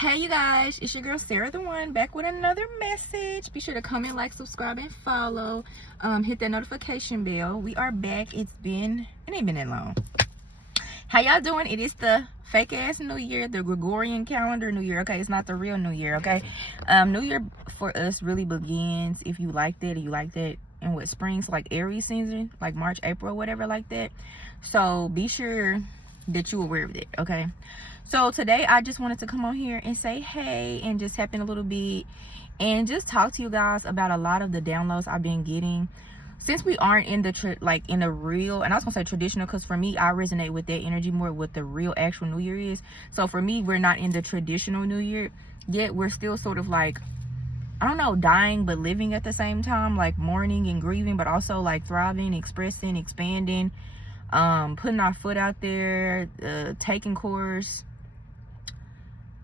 Hey you guys, it's your girl Sarah the One, back with another message. Be sure to comment, like, subscribe, and follow. Hit that notification bell. We are back. It ain't been that long. How y'all doing? It is the fake ass New Year, the Gregorian calendar New Year. Okay, it's not the real New Year. Okay, New Year for us really begins, if you like that, in what, spring, so like Aries season, like March, April, whatever, like that. So be sure that you're aware of it. Okay, so today I just wanted to come on here and say hey and just happen a little bit and just talk to you guys about a lot of the downloads I've been getting. Since we aren't in the in the real, and I was gonna say traditional, because for me, I resonate with that energy more, what the real actual New Year is. So for me, we're not in the traditional New Year yet. We're still sort of like, I don't know, dying but living at the same time, like mourning and grieving, but also like thriving, expressing, expanding, putting our foot out there, taking course,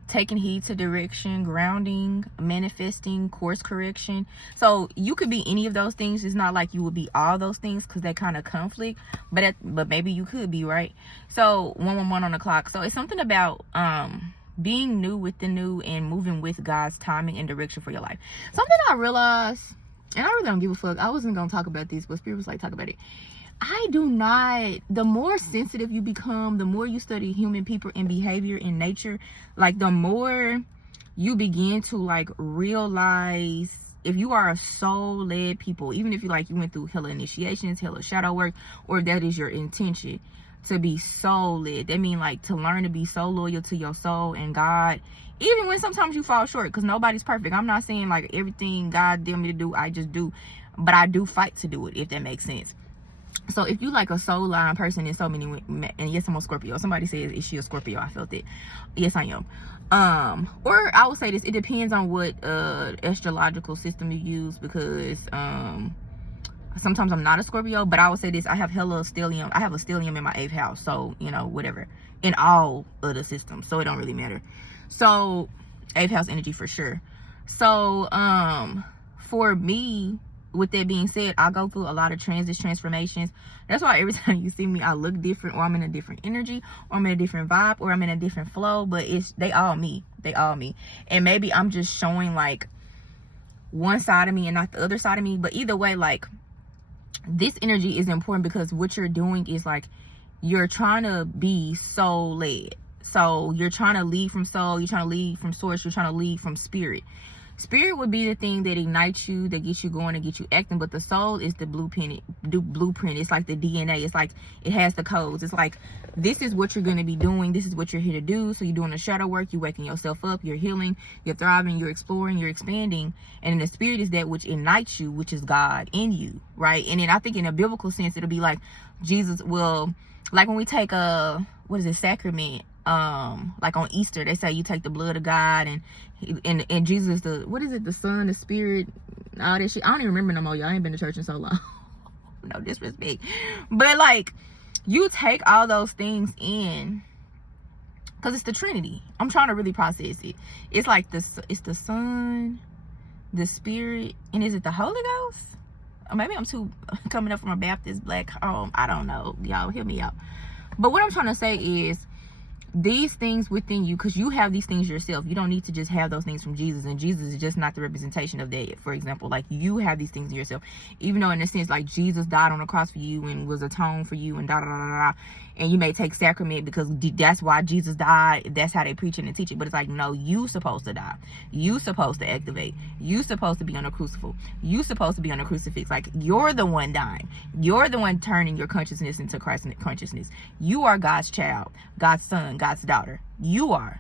taking heed to direction, grounding, manifesting, course correction. So you could be any of those things. It's not like you would be all those things, because they kind of conflict, but maybe you could be, right? So 111 on the clock. So it's something about being new with the new and moving with God's timing and direction for your life. Something I realized, and I really don't give a fuck, I wasn't gonna talk about this, but Spirit was like, talk about it. I do not, the more sensitive you become, the more you study human people and behavior in nature, like the more you begin to like realize, if you are a soul-led people, even if you went through hella initiations, hella shadow work, or that is your intention to be soul-led, that means like to learn to be so loyal to your soul and God, even when sometimes you fall short, because nobody's perfect. I'm not saying like everything God did me to do, I just do, but I do fight to do it, if that makes sense. So if you like a soul line person in so many, and yes, I'm a Scorpio. Somebody says, is she a Scorpio? I felt it. Yes, I am. Or I would say this, it depends on what astrological system you use, because sometimes I'm not a Scorpio, but I would say this, I have hella stellium. I have a stellium in my 8th house, so you know, whatever, in all of the systems, so it don't really matter. So 8th house energy for sure. So for me, with that being said, I go through a lot of transits, transformations. That's why every time you see me, I look different, or I'm in a different energy, or I'm in a different vibe, or I'm in a different flow. But they all me. And maybe I'm just showing like one side of me and not the other side of me. But either way, like, this energy is important, because what you're doing is like, you're trying to be soul led. So you're trying to lead from soul, you're trying to lead from source, you're trying to lead from spirit. Spirit would be the thing that ignites you, that gets you going and get you acting, but the soul is the blueprint. It's like the DNA. It's like, it has the codes. It's like, this is what you're going to be doing. This is what you're here to do. So you're doing the shadow work. You're waking yourself up. You're healing. You're thriving. You're exploring. You're expanding. And in the spirit is that which ignites you, which is God in you, right? And then I think in a biblical sense, it'll be like Jesus will, like when we take sacrament, like on Easter, they say you take the blood of God, and Jesus, the Son, the Spirit, all that shit. I don't even remember no more, y'all. I ain't been to church in so long. No disrespect, but like, you take all those things in, because it's the Trinity. I'm trying to really process it. It's like it's the Son, the Spirit, and is it the Holy Ghost? Or maybe I'm too coming up from a Baptist black home. I don't know, y'all, hear me out. But what I'm trying to say is, these things within you, because you have these things yourself. You don't need to just have those things from Jesus, and Jesus is just not the representation of that. For example, like, you have these things in yourself, even though in a sense, like, Jesus died on the cross for you and was atoned for you, and and you may take sacrament because that's why Jesus died. That's how they preach it and teach it. But it's like, no, you supposed to die. You supposed to activate. You supposed to be on a crucifixion. You supposed to be on a crucifix. Like, you're the one dying. You're the one turning your consciousness into Christ's consciousness. You are God's child, God's son, God's daughter. You are.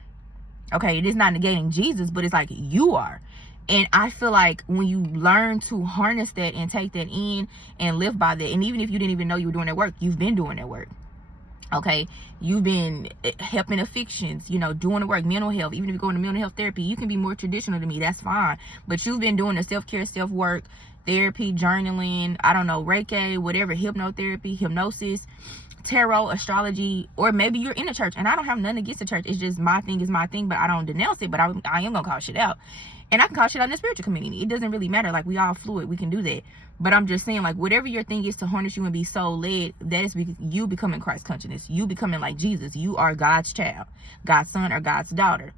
Okay, it is not negating Jesus, but it's like, you are. And I feel like when you learn to harness that and take that in and live by that, and even if you didn't even know you were doing that work, you've been doing that work. Okay, you've been helping addictions, you know, doing the work, mental health. Even if you go into mental health therapy, you can be more traditional than me, that's fine. But you've been doing the self-care, self-work, therapy, journaling, I don't know, Reiki, whatever, hypnotherapy, hypnosis, tarot, astrology, or maybe you're in a church. And I don't have nothing against the church. It's just my thing is my thing, but I don't denounce it. But I am gonna call shit out. And I can call shit out in the spiritual community. It doesn't really matter. Like, we all fluid. We can do that. But I'm just saying, like, whatever your thing is to harness you and be soul led, that is you becoming Christ consciousness. You becoming like Jesus. You are God's child, God's son, or God's daughter.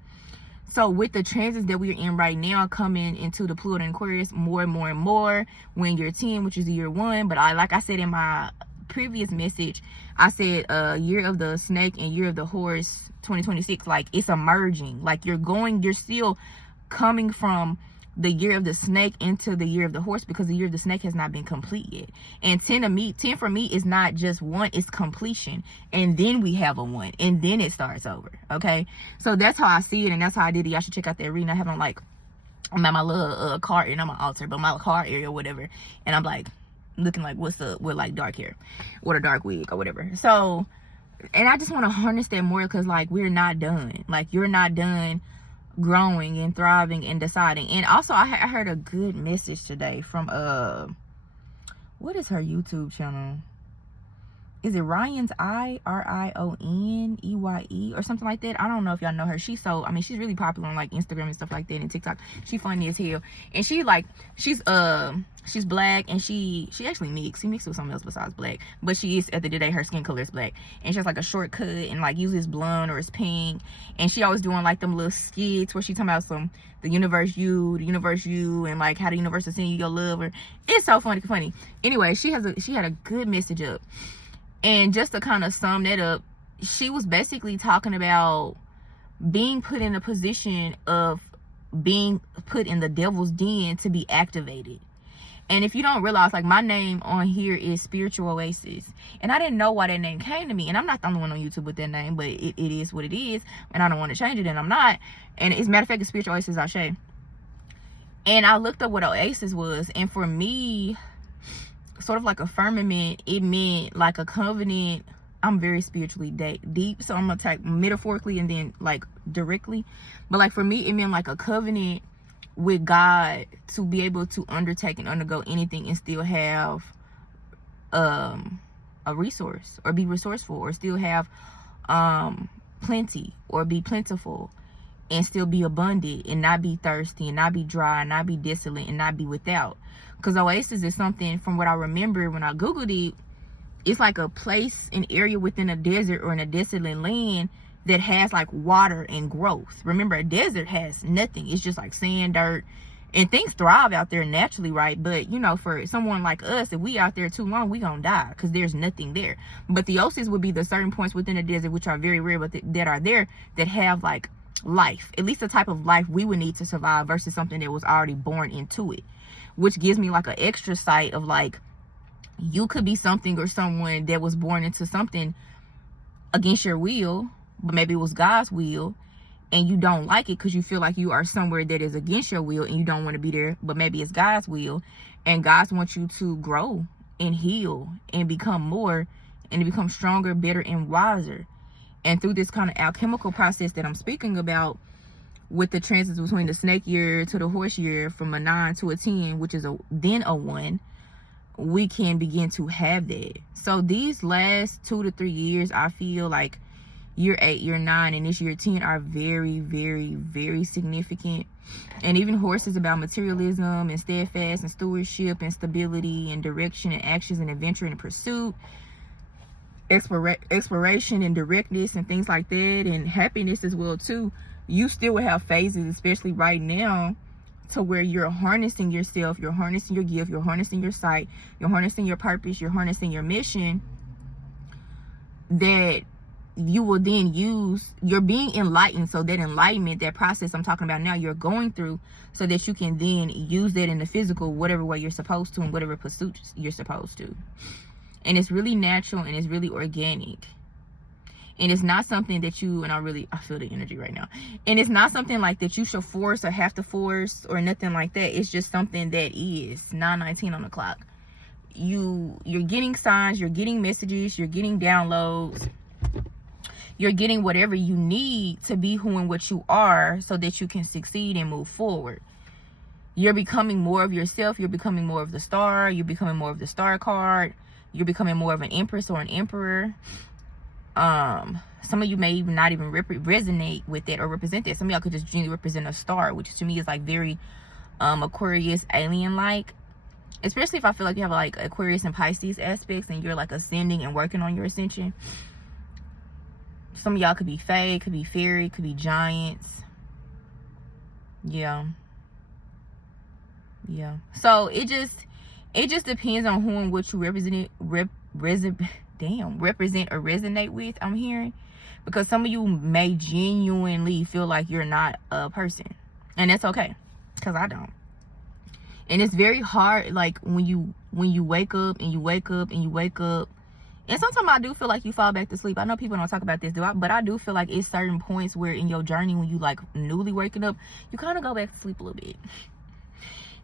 So with the transits that we're in right now coming into the Pluto and Aquarius more and more and more when you're 10, which is the year 1. But like I said in my previous message, I said year of the snake and year of the horse 2026, like it's emerging. Like you're still coming from the year of the snake into the year of the horse, because the year of the snake has not been complete yet. And 10 for me is not just 1, it's completion. And then we have a 1, and then it starts over. Okay, so that's how I see it, and that's how I did it. Y'all should check out that reading. I have on like, I'm at my little car area, not my altar, but my car area or whatever, and I'm like looking like what's up with like dark hair with a dark wig or whatever. So, and I just want to harness that more, because like we're not done. Like you're not done growing and thriving and deciding. And also I heard a good message today from what is her YouTube channel? Is it Rion's Eye, RIONEYE or something like that? I don't know if y'all know her. She's really popular on like Instagram and stuff like that and TikTok. She funny as hell. And she's black, and she actually mixed. She mixed with something else besides black. But she is, at the end of the day, her skin color is black. And she has like a short cut and like uses blonde or it's pink. And she always doing like them little skits where she talking about the universe you, and like how the universe is sending you your love. It's so funny. Anyway, she had a good message up. And just to kind of sum that up, she was basically talking about being put in a position of being put in the devil's den to be activated. And if you don't realize, like my name on here is Spiritual Oasis. And I didn't know why that name came to me. And I'm not the only one on YouTube with that name, but it is what it is. And I don't want to change it, and I'm not. And as a matter of fact, it's Spiritual Oasis Ashe. And I looked up what Oasis was. And for me, sort of like a firmament, it meant like a covenant. I'm very spiritually deep, so I'm gonna talk metaphorically and then like directly. But like for me, it meant like a covenant with God to be able to undertake and undergo anything and still have a resource, or be resourceful, or still have plenty, or be plentiful, and still be abundant, and not be thirsty, and not be dry, and not be desolate, and not be without. Because oasis is something, from what I remember when I googled it, it's like a place, an area within a desert or in a desolate land that has like water and growth. Remember, a desert has nothing. It's just like sand, dirt, and things thrive out there naturally, right? But you know, for someone like us, if we out there too long, we gonna die, because there's nothing there. But the oasis would be the certain points within the desert, which are very rare, but that are there, that have like life, at least the type of life we would need to survive, versus something that was already born into it. Which gives me like an extra sight of like, you could be something or someone that was born into something against your will, but maybe it was God's will, and you don't like it because you feel like you are somewhere that is against your will and you don't want to be there, but maybe it's God's will, and God wants you to grow and heal and become more, and to become stronger, better, and wiser. And through this kind of alchemical process that I'm speaking about, with the transits between the snake year to the horse year, from a 9 to a 10, which is then a 1, we can begin to have that. So these last 2 to 3 years, I feel like year 8, year 9, and this year 10 are very, very, very significant. And even horse is about materialism and steadfast and stewardship and stability and direction and actions and adventure and pursuit, exploration and directness and things like that, and happiness as well too. You still will have phases, especially right now, to where you're harnessing yourself, you're harnessing your gift, you're harnessing your sight, you're harnessing your purpose, you're harnessing your mission, that you will then use. You're being enlightened, so that enlightenment, that process I'm talking about now, you're going through, so that you can then use that in the physical, whatever way you're supposed to, and whatever pursuits you're supposed to. And it's really natural, and it's really organic. And it's not something that you, and I feel the energy right now. And it's not something like that you should force or have to force or nothing like that. It's just something that is 9:19 on the clock. You're getting signs, you're getting messages, you're getting downloads. You're getting whatever you need to be who and what you are, so that you can succeed and move forward. You're becoming more of yourself. You're becoming more of the star. You're becoming more of the star card. You're becoming more of an empress or an emperor. Some of you may even not even resonate with that or represent that. Some of y'all could just genuinely represent a star, which to me is like very Aquarius alien like, especially if I feel like you have like Aquarius and Pisces aspects and you're like ascending and working on your ascension. Some of y'all could be fae, could be fairy, could be giants. Yeah. So it just depends on who and what you represent or resonate with. I'm hearing, because some of you may genuinely feel like you're not a person, and that's okay, because I don't. And it's very hard, like when you wake up and you wake up and you wake up, and sometimes I do feel like you fall back to sleep. I know people don't talk about this, but I do feel like it's certain points where in your journey, when you like newly waking up, you kind of go back to sleep a little bit.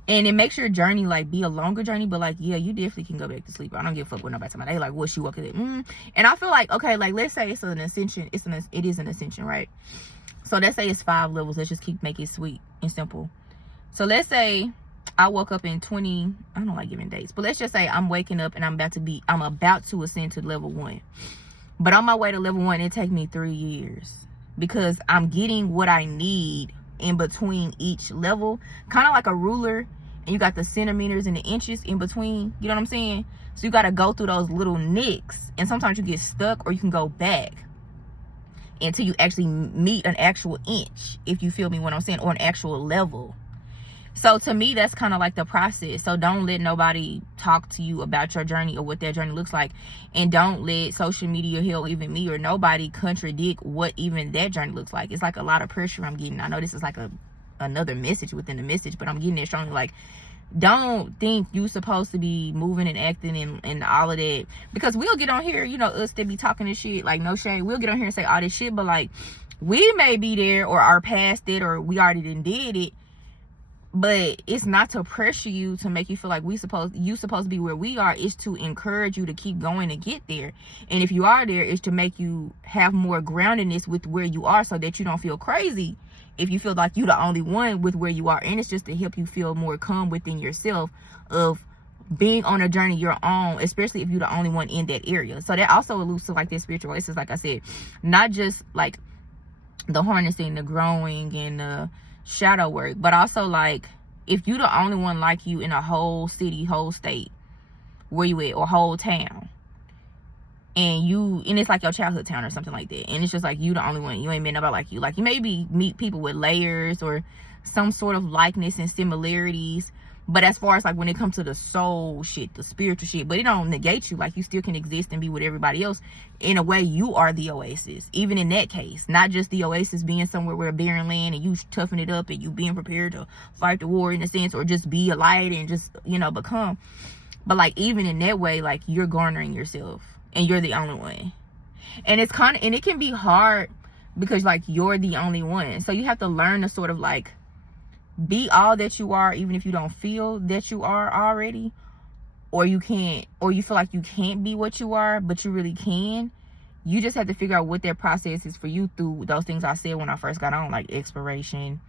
And it makes your journey like be a longer journey, but like, yeah, you definitely can go back to sleep. I don't give a fuck what nobody talking about. They like, what, she woke up? And I feel like, okay, like let's say it's an ascension. It is an ascension, right? So let's say it's 5 levels. Let's just keep making it sweet and simple. So let's say I woke up in I don't like giving dates, but let's just say I'm waking up and I'm about to ascend to level 1. But on my way to level 1, it take me 3 years, because I'm getting what I need in between each level, kind of like a ruler, and you got the centimeters and the inches in between, you know what I'm saying? So you got to go through those little nicks, and sometimes you get stuck, or you can go back until you actually meet an actual inch, if you feel me what I'm saying, or an actual level. So to me, that's kind of like the process. So don't let nobody talk to you about your journey or what their journey looks like. And don't let social media, hell, even me or nobody contradict what even that journey looks like. It's like a lot of pressure I'm getting. I know this is like another message within the message, but I'm getting it strongly. Like, don't think you supposed to be moving and acting and all of that. Because we'll get on here, you know, us that be talking this shit, like no shade. We'll get on here and say all this shit, but like, we may be there or are past it, or we already did it. But it's not to pressure you to make you feel like you supposed to be where we are. It's to encourage you to keep going and get there. And if you are there, it's to make you have more groundedness with where you are, so that you don't feel crazy if you feel like you're the only one with where you are. And it's just to help you feel more calm within yourself of being on a journey your own, especially if you're the only one in that area. So that also alludes to like this spiritual oasis, like I said, not just like the harnessing, the growing, and the shadow work, but also like if you the only one like you in a whole city, whole state, where you at, or whole town, and it's like your childhood town or something like that, and it's just like you the only one, you ain't met nobody like you. Like, you maybe meet people with layers or some sort of likeness and similarities, but as far as like when it comes to the soul shit, the spiritual shit, but it don't negate you. Like, you still can exist and be with everybody else. In a way, you are the oasis, even in that case. Not just the oasis being somewhere where barren land and you toughen it up and you being prepared to fight the war in a sense, or just be a light and just, you know, become. But like, even in that way, like, you're garnering yourself and you're the only one. And it's kind of, and it can be hard because like you're the only one. So you have to learn to sort of like be all that you are, even if you don't feel that you are already, or you can't, or you feel like you can't be what you are, but you really can. You just have to figure out what that process is for you through those things I said when I first got on, like exploration.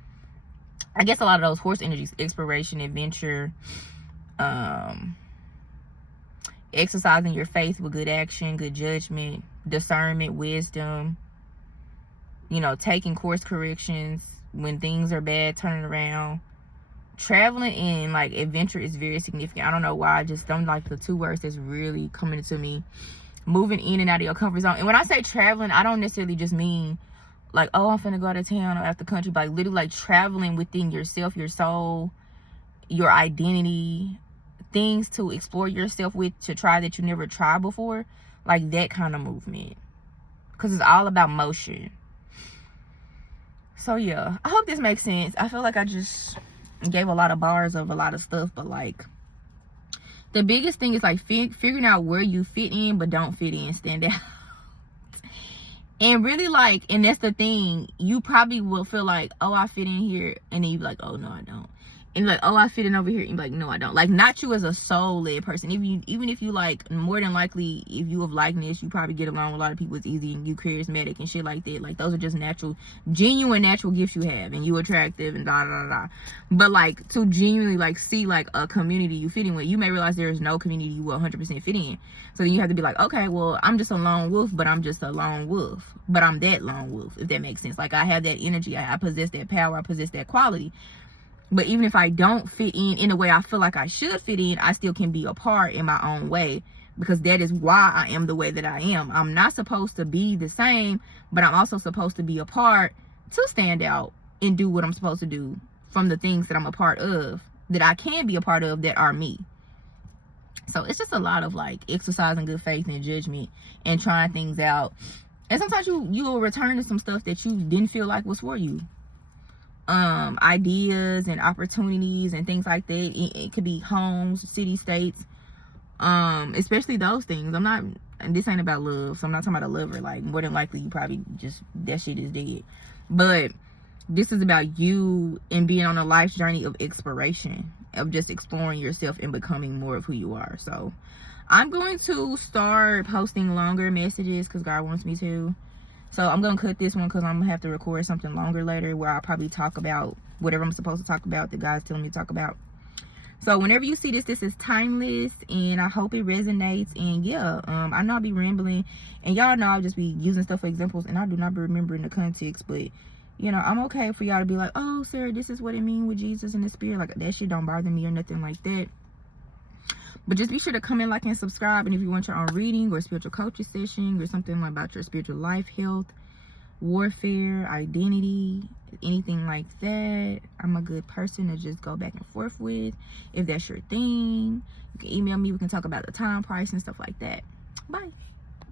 I guess a lot of those horse energies: exploration, adventure, exercising your faith with good action, good judgment, discernment, wisdom, you know, taking course corrections when things are bad, turning around. Traveling and like adventure is very significant. I don't know why, I just don't like the 2 words that's really coming to me. Moving in and out of your comfort zone. And when I say traveling, I don't necessarily just mean like, oh, I'm finna go out of town or out the country, but like literally like traveling within yourself, your soul, your identity, things to explore yourself with, to try that you never tried before. Like that kind of movement, because it's all about motion. So yeah, I hope this makes sense. I feel like I just gave a lot of bars of a lot of stuff, but like the biggest thing is like figuring out where you fit in but don't fit in, stand out. And really like, and that's the thing, you probably will feel like, oh, I fit in here, and then you be like, oh no, I don't. And like, oh, I fit in over here, and you be like, no, I don't. Like, not you as a soul-led person. Even if you like, more than likely, if you have likeness, you probably get along with a lot of people. It's easy, and you charismatic and shit like that. Like, those are just natural, genuine natural gifts you have, and you attractive and da da da da. But like, to genuinely like see like a community you fit in with, you may realize there is no community you will 100% fit in. So then you have to be like, okay, well, I'm just a lone wolf, but I'm just a lone wolf. But I'm that lone wolf, if that makes sense. Like, I have that energy, I possess that power, I possess that quality. But even if I don't fit in the way I feel like I should fit in, I still can be a part in my own way, because that is why I am the way that I am. I'm not supposed to be the same, but I'm also supposed to be a part to stand out and do what I'm supposed to do from the things that I'm a part of, that I can be a part of, that are me. So it's just a lot of like exercising good faith and judgment and trying things out. And sometimes you will return to some stuff that you didn't feel like was for you. Ideas and opportunities and things like that. It could be homes, city, states, especially those things. And this ain't about love, so I'm not talking about a lover. Like, more than likely you probably just, that shit is dead. But this is about you and being on a life's journey of exploration, of just exploring yourself and becoming more of who you are. So I'm going to start posting longer messages because God wants me to. So I'm going to cut this one because I'm going to have to record something longer later where I'll probably talk about whatever I'm supposed to talk about that God's telling me to talk about. So whenever you see this, this is timeless, and I hope it resonates. And yeah, I know I'll be rambling, and y'all know I'll just be using stuff for examples, and I do not be remembering the context. But you know, I'm okay for y'all to be like, oh, Sarah, this is what it means with Jesus and the Spirit. Like, that shit don't bother me or nothing like that. But just be sure to comment, like, and subscribe. And if you want your own reading or spiritual coaching session or something about your spiritual life, health, warfare, identity, anything like that, I'm a good person to just go back and forth with. If that's your thing, you can email me. We can talk about the time, price, and stuff like that. Bye.